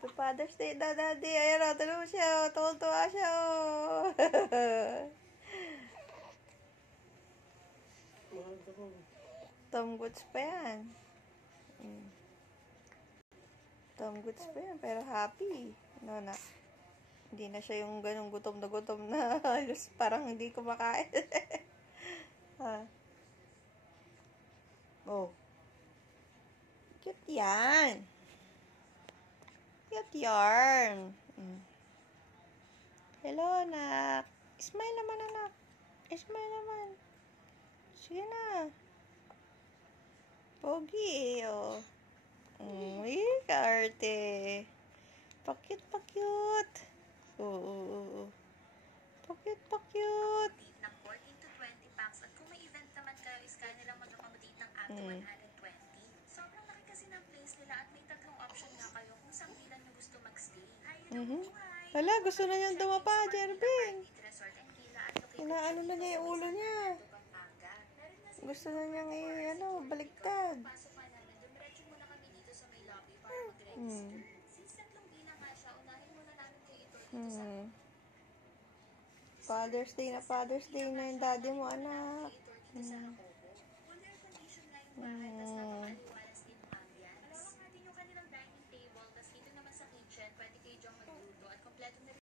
Happy Father's Day na, Daddy. Ayan o, tulong siya o. Tuwang-tuwa siya o. Tom Goods pa yan. Tom Goods pa yan, pero happy. No, na. Hindi na siya yung ganong gutom na halos parang hindi kumakain. Ha? Oh. Cute yan. Cute yarn. Hello, anak. Smile naman, anak. Smile naman. Sige na. Pogi, oh. Uy, kaarte. Pakit. Oo. Pakit. Ng 14 to 20 packs at kung may event naman kayo is kaya nilang mag-accommodate ng up to 120. Sobrang laki kasi ng place nila at may tatlong option nga kayo kung saan bilan nyo gusto mag-stay. Hala, gusto na niyang dumapa, Jervin. Inaano na niya yung ulo niya. Gusto na niyang baliktad. Dumiretso muna kami dito sa may lobby para mag-register. Since tatlong bilang nga siya, unahin muna namin kayo ito dito sa Father's Day na yung daddy mo, anak.